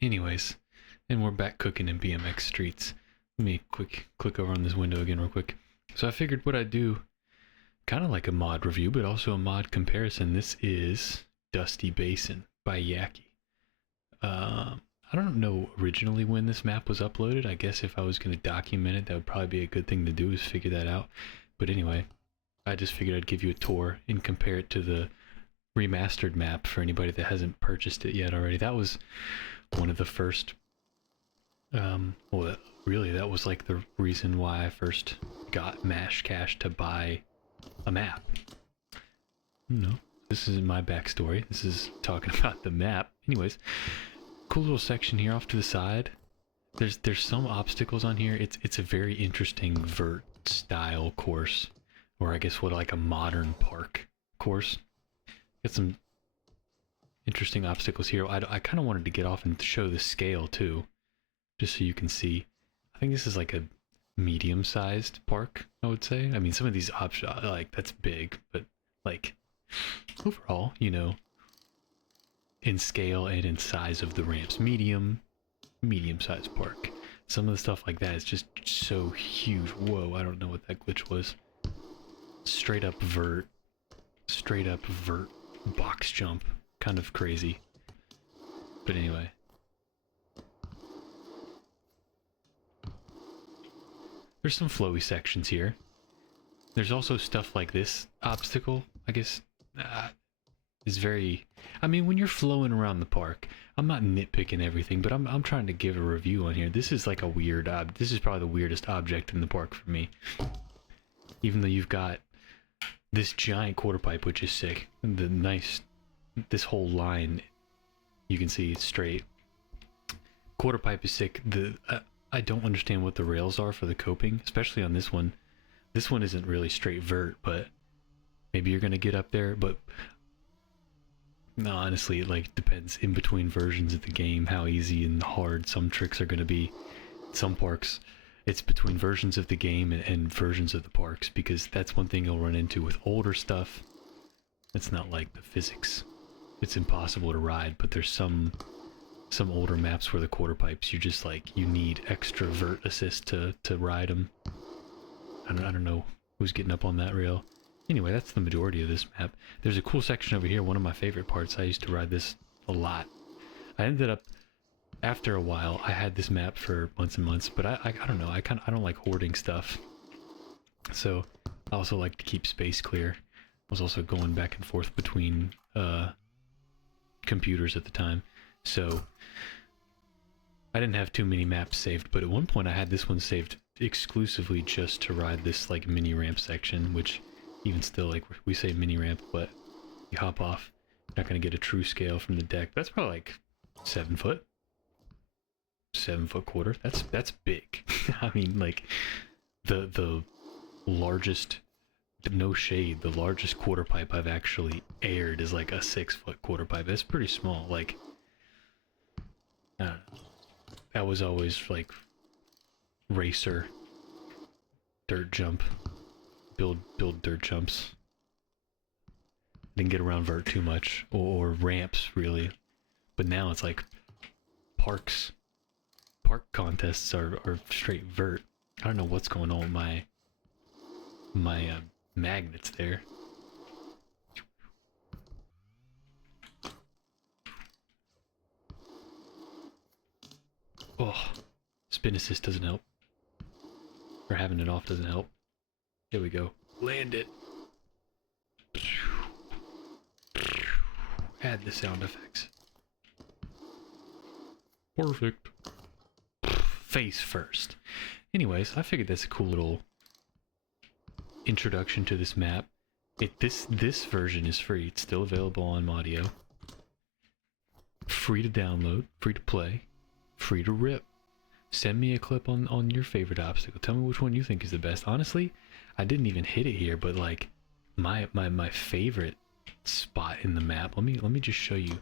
Anyways, and we're back cooking in BMX streets. Let me click over on this window again real quick. So I figured what I'd do, kind of like a mod review, but also a mod comparison. This is Dusty Basin by Yaky. I don't know originally when this map was uploaded. I guess if I was going to document it, that would probably be a good thing to do, is figure that out. But anyway, I just figured I'd give you a tour and compare it to the remastered map for anybody that hasn't purchased it yet already. That was one of the first, well, really, that was like the reason why I first got Mash Cash to buy a map. No, this isn't my backstory. This is talking about the map. Anyways, cool little section here off to the side. There's some obstacles on here. It's a very interesting vert style course, or I guess what, like a modern park course. Got some interesting obstacles here. I kind of wanted to get off and show the scale too, just so you can see. I think this is like a medium-sized park, I would say. I mean, some of these options, like, that's big, but like overall, you know, in scale and in size of the ramps, medium-sized park. Some of the stuff like that is just so huge. Whoa, I don't know what that glitch was. Straight up vert box jump, kind of crazy. But anyway, there's some flowy sections here. There's also stuff like this obstacle, I guess, is very, I mean, when you're flowing around the park, I'm not nitpicking everything, but I'm trying to give a review on here. This is like a weird, this is probably the weirdest object in the park for me. Even though you've got this giant quarter pipe, which is sick. This whole line, you can see it's straight. Quarter pipe is sick. I don't understand what the rails are for the coping, especially on this one. This one isn't really straight vert, but maybe you're gonna get up there. But no, honestly, it like depends in between versions of the game how easy and hard some tricks are gonna be. Some parks, it's between versions of the game and versions of the parks, because that's one thing you'll run into with older stuff. It's not like the physics. It's impossible to ride, but there's some older maps where the quarter pipes, you just like, you need extra vert assist to ride them. I don't know who's getting up on that rail. Anyway, that's the majority of this map. There's a cool section over here, one of my favorite parts. I used to ride this a lot. I ended up, after a while, I had this map for months and months, but I don't know, I don't like hoarding stuff. So I also like to keep space clear. I was also going back and forth between computers at the time, so I didn't have too many maps saved, but at one point I had this one saved exclusively just to ride this like mini ramp section, which even still, like, we say mini ramp, but you hop off, you're not going to get a true scale from the deck. That's probably like 7 foot quarter. That's big. I mean, like, the largest, no shade, the largest quarter pipe I've actually aired is like a 6 foot quarter pipe. That's pretty small. Like, I don't know. That was always like racer, dirt jump, build dirt jumps. Didn't get around vert too much, or ramps really. But now it's like park contests are straight vert. I don't know what's going on with my magnets there. Oh, spin assist doesn't help. Or having it off doesn't help. Here we go. Land it. Add the sound effects. Perfect. Face first. Anyways, I figured that's a cool little introduction to this map. This version is free. It's still available on Modio. Free to download, free to play, free to rip. Send me a clip on your favorite obstacle. Tell me which one you think is the best. Honestly, I didn't even hit it here, but like my favorite spot in the map. Let me just show you.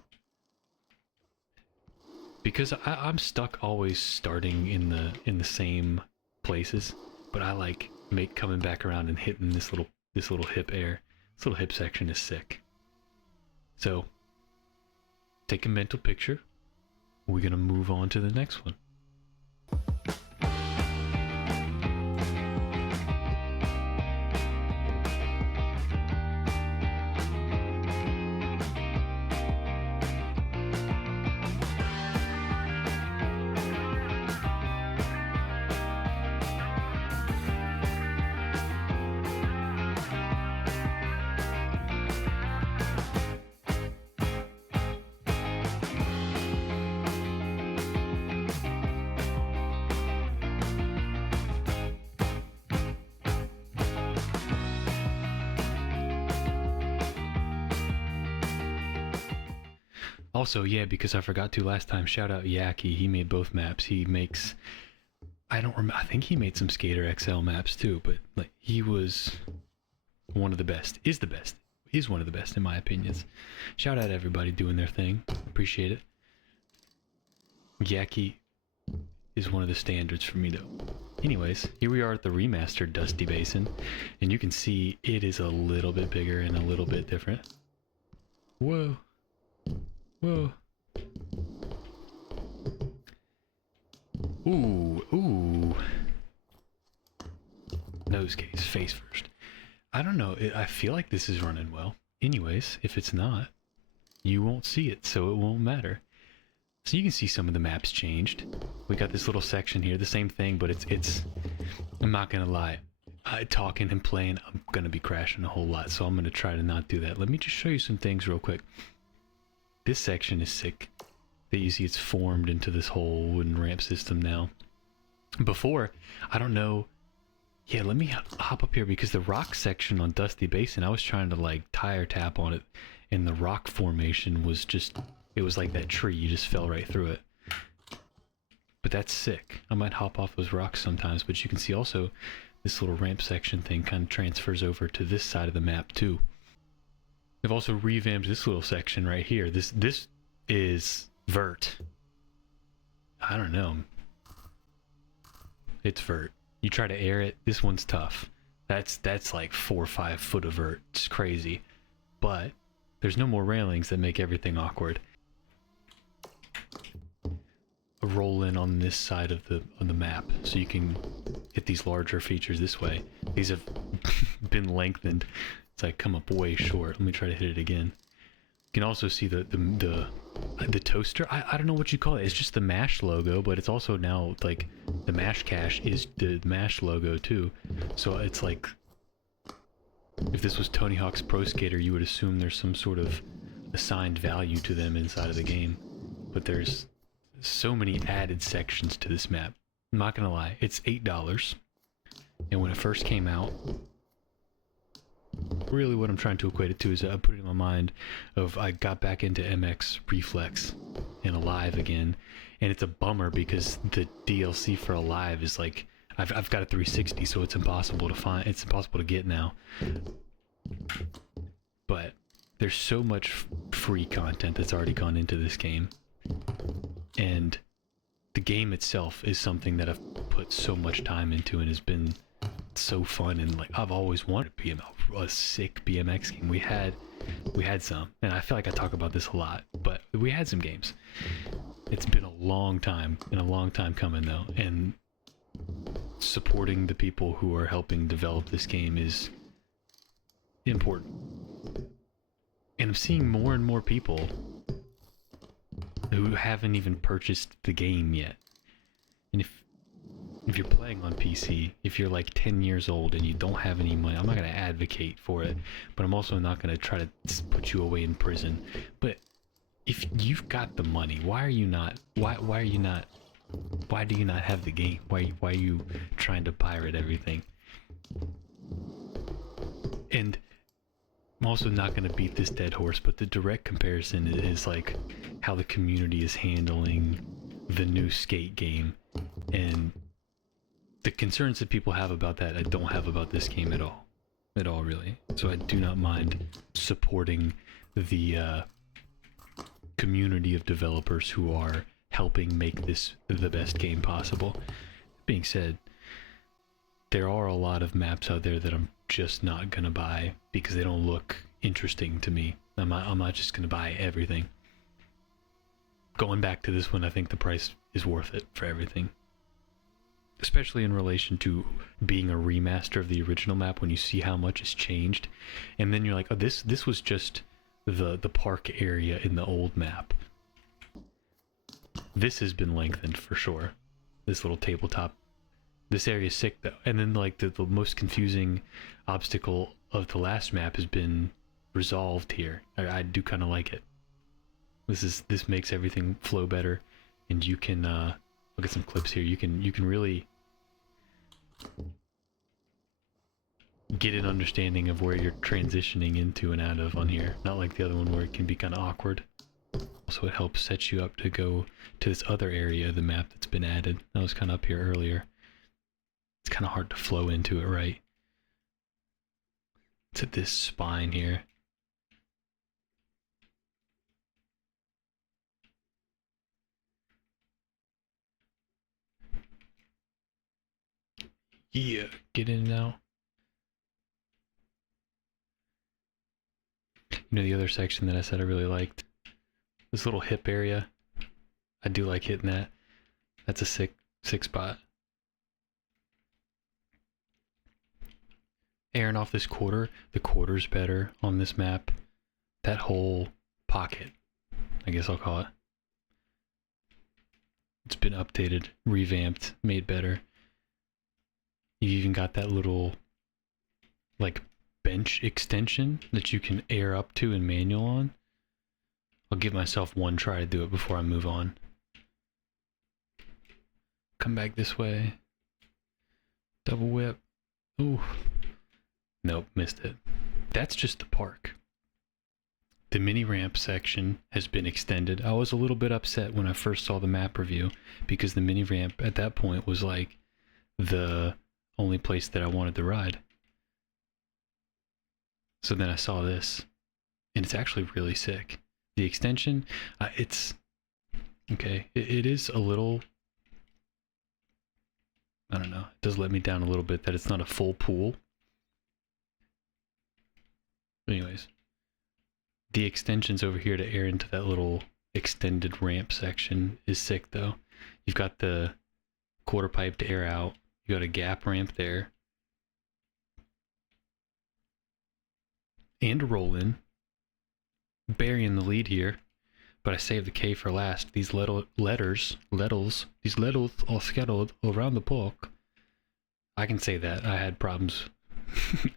Because I'm stuck always starting in the same places, but I like coming back around and hitting this little hip air. This little hip section is sick. So take a mental picture. we're gonna move on to the next one. Also, yeah, because I forgot to last time, shout out Yaky. He made both maps. He makes, I don't remember, I think he made some Skater XL maps too, but like he was one of the best, is the best, is one of the best in my opinions. Shout out everybody doing their thing. Appreciate it. Yaky is one of the standards for me though. Anyways, here we are at the remastered Dusty Basin, and you can see it is a little bit bigger and a little bit different. Whoa. Whoa. Ooh. Nose case, face first. I don't know, I feel like this is running well. Anyways, if it's not, you won't see it, so it won't matter. So you can see some of the maps changed. We got this little section here, the same thing, but it's I'm not gonna lie. Talking and playing, I'm gonna be crashing a whole lot, so I'm gonna try to not do that. Let me just show you some things real quick. This section is sick. That you see it's formed into this whole wooden ramp system now. Before, I don't know. Yeah, let me hop up here because the rock section on Dusty Basin, I was trying to like tire tap on it, and the rock formation was just, it was like that tree, you just fell right through it. But that's sick. I might hop off those rocks sometimes, but you can see also this little ramp section thing kind of transfers over to this side of the map too. They've also revamped this little section right here. This is vert. I don't know. It's vert. You try to air it, this one's tough. That's like 4 or 5 foot of vert. It's crazy. But there's no more railings that make everything awkward. A roll in on this side of the map, so you can hit these larger features this way. These have been lengthened. It's like come up way short. Let me try to hit it again. You can also see the toaster. I don't know what you call it. It's just the MASH logo, but it's also now like the MASH cache is the MASH logo too. So it's like if this was Tony Hawk's Pro Skater, you would assume there's some sort of assigned value to them inside of the game. But there's so many added sections to this map. I'm not gonna lie, it's $8. And when it first came out, really what I'm trying to equate it to is I put it in my mind of I got back into MX Reflex and Alive again, and it's a bummer because the DLC for Alive is like I've got a 360, so it's impossible to find, it's impossible to get now. But there's so much free content that's already gone into this game, and the game itself is something that I've put so much time into and has been so fun, and like I've always wanted to be a sick BMX game. We had some, and I feel like I talk about this a lot, but we had some games. It's been a long time, and a long time coming though, and supporting the people who are helping develop this game is important. And I'm seeing more and more people who haven't even purchased the game yet. And if you're playing on PC, if you're like 10 years old and you don't have any money, I'm not going to advocate for it, but I'm also not going to try to put you away in prison. But if you've got the money, why do you not have the game? Why are you trying to pirate everything? And I'm also not going to beat this dead horse, but the direct comparison is like how the community is handling the new skate game, and the concerns that people have about that I don't have about this game at all really. So I do not mind supporting the community of developers who are helping make this the best game possible. Being said, there are a lot of maps out there that I'm just not gonna buy because they don't look interesting to me. I'm not just gonna buy everything. going back to this one, I think the price is worth it for everything. Especially in relation to being a remaster of the original map, when you see how much has changed. And then you're like, oh, this was just the park area in the old map. This has been lengthened for sure. This little tabletop. This area is sick though. And then like the most confusing obstacle of the last map has been resolved here. I do kind of like it. This makes everything flow better, and you can look at some clips here. You can really get an understanding of where you're transitioning into and out of on here. Not like the other one where it can be kind of awkward. Also, it helps set you up to go to this other area of the map that's been added. That was kind of up here earlier. It's kind of hard to flow into it, right? It's at this spine here. Yeah, get in now. You know, the other section that I said I really liked, this little hip area. I do like hitting that. That's a sick spot. Airing off this quarter. The quarter's better on this map. That whole pocket, I guess I'll call it. It's been updated, revamped, made better. You even got that little like bench extension that you can air up to and manual on. I'll give myself one try to do it before I move on. Come back this way. Double whip. Ooh. Nope, missed it. That's just the park. The mini ramp section has been extended. I was a little bit upset when I first saw the map review because the mini ramp at that point was like the only place that I wanted to ride. So then I saw this, and it's actually really sick. The extension, it's okay. It is a little, I don't know, it does let me down a little bit that it's not a full pool. Anyways, the extensions over here to air into that little extended ramp section is sick though. You've got the quarter pipe to air out. You got a gap ramp there. And a roll in. Burying the lead here, but I saved the K for last. These letters are scattered around the park. I can say that. I had problems.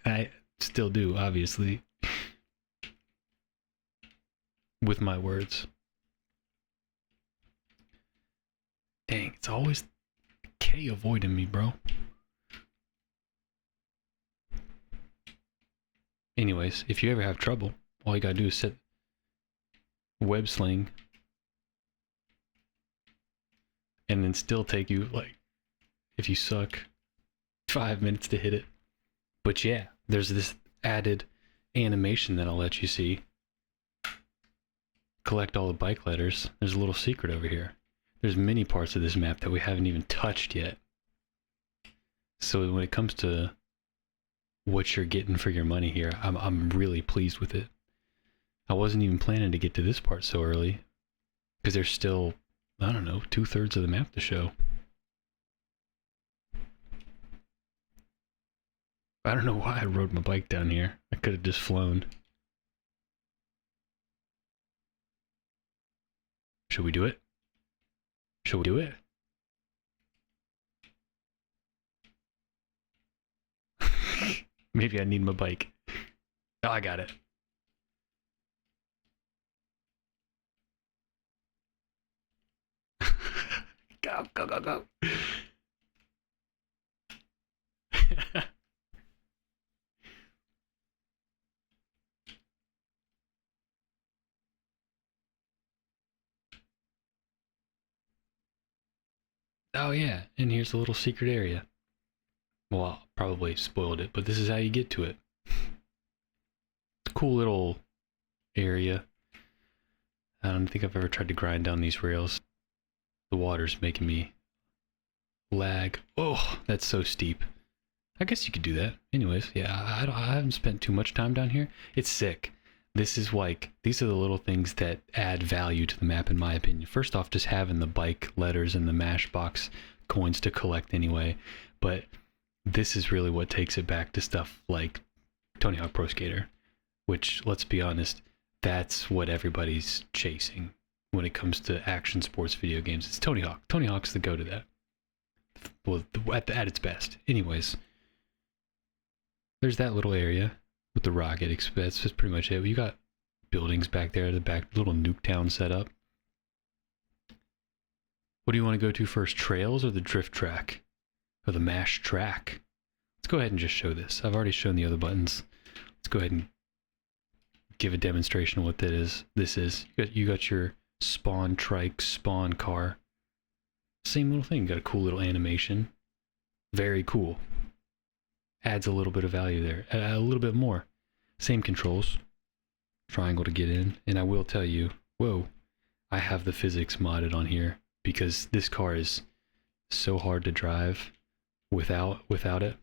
I still do, obviously, with my words. Dang, it's always K avoiding me, bro. Anyways, if you ever have trouble, all you gotta do is set web sling and then still take you, like, if you suck, 5 minutes to hit it. But yeah, there's this added animation that I'll let you see. Collect all the bike letters. There's a little secret over here. There's many parts of this map that we haven't even touched yet. So when it comes to what you're getting for your money here, I'm really pleased with it. I wasn't even planning to get to this part so early because there's still, I don't know, 2/3 of the map to show. I don't know why I rode my bike down here. I could have just flown. Should we do it? Should we do it? Maybe I need my bike. Oh, I got it. Go, go, go, go. Oh yeah, and here's a little secret area. Well, I probably spoiled it, but this is how you get to it. It's a cool little area. I don't think I've ever tried to grind down these rails. The water's making me lag. Oh, that's so steep. I guess you could do that. Anyways, yeah, I haven't spent too much time down here. It's sick. This is like, these are the little things that add value to the map, in my opinion. First off, just having the bike letters and the mash box coins to collect anyway. But this is really what takes it back to stuff like Tony Hawk Pro Skater, which, let's be honest, that's what everybody's chasing when it comes to action sports video games. It's Tony Hawk. Tony Hawk's the go to that. Well, at its best. Anyways, there's that little area with the rocket. That's just pretty much it. You got buildings back there at the back, little Nuketown setup. What do you want to go to first, trails or the drift track? Or the mash track? Let's go ahead and just show this. I've already shown the other buttons. Let's go ahead and give a demonstration of what that is. This is. You got your spawn trike, spawn car. Same little thing. Got a cool little animation. Very cool. Adds a little bit of value there. A little bit more. Same controls. Triangle to get in. And I will tell you, whoa, I have the physics modded on here because this car is so hard to drive without it.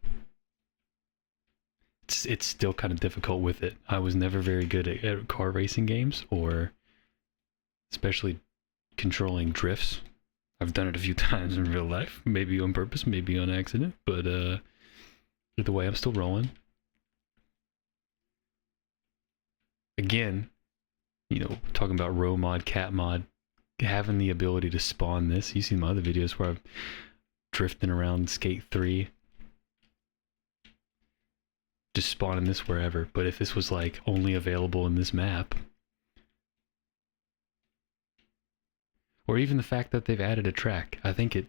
It's still kind of difficult with it. I was never very good at car racing games, or especially controlling drifts. I've done it a few times in real life, maybe on purpose, maybe on accident, but either way, I'm still rolling. Again, you know, talking about row mod, cat mod, having the ability to spawn this. You see my other videos where I'm drifting around Skate 3, just spawning this wherever. But if this was like only available in this map, or even the fact that they've added a track, I think it,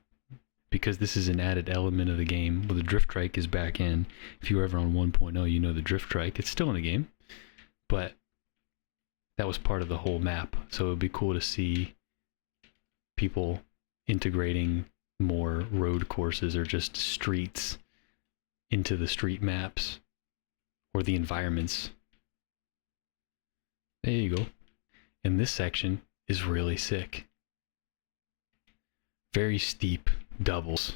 because this is an added element of the game. Well, the drift trike is back in. If you were ever on 1.0, you know the drift trike. It's still in the game, but that was part of the whole map. So it would be cool to see people integrating more road courses or just streets into the street maps or the environments. There you go. And this section is really sick. Very steep doubles,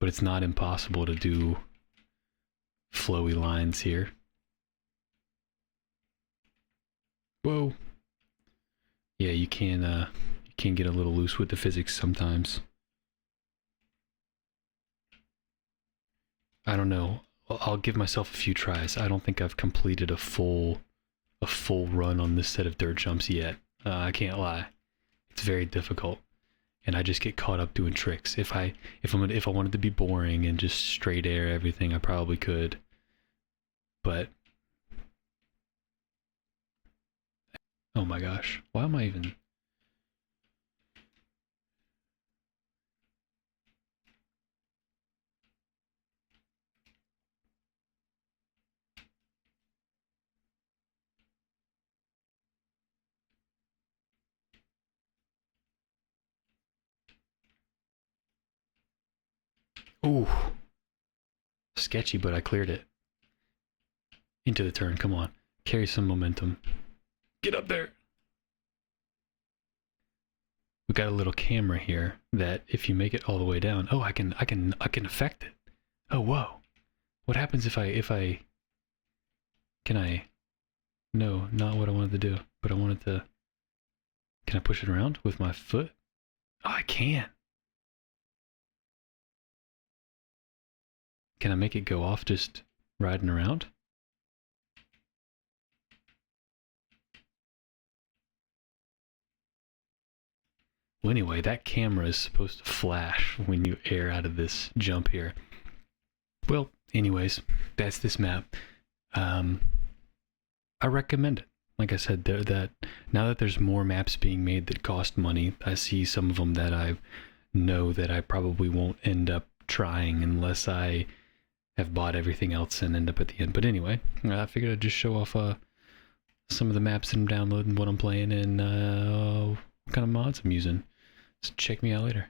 but it's not impossible to do flowy lines here. Whoa. Yeah, you can get a little loose with the physics sometimes. I don't know. I'll give myself a few tries. I don't think I've completed a full run on this set of dirt jumps yet. I can't lie. It's very difficult. And I just get caught up doing tricks. If I wanted to be boring and just straight air everything, I probably could. But oh my gosh, why am I even? Ooh, sketchy, but I cleared it. Into the turn, come on. Carry some momentum. Get up there. We got a little camera here that if you make it all the way down, oh, I can affect it. Oh, whoa. What happens if I can I? No, not what I wanted to do, but I wanted to. Can I push it around with my foot? Oh, I can. Can I make it go off just riding around? Well, anyway, that camera is supposed to flash when you air out of this jump here. Well, anyways, that's this map. I recommend it. Like I said, that now that there's more maps being made that cost money, I see some of them that I know that I probably won't end up trying unless I have bought everything else and end up at the end. But anyway, I figured I'd just show off some of the maps that I'm downloading, what I'm playing, and what kind of mods I'm using. So check me out later.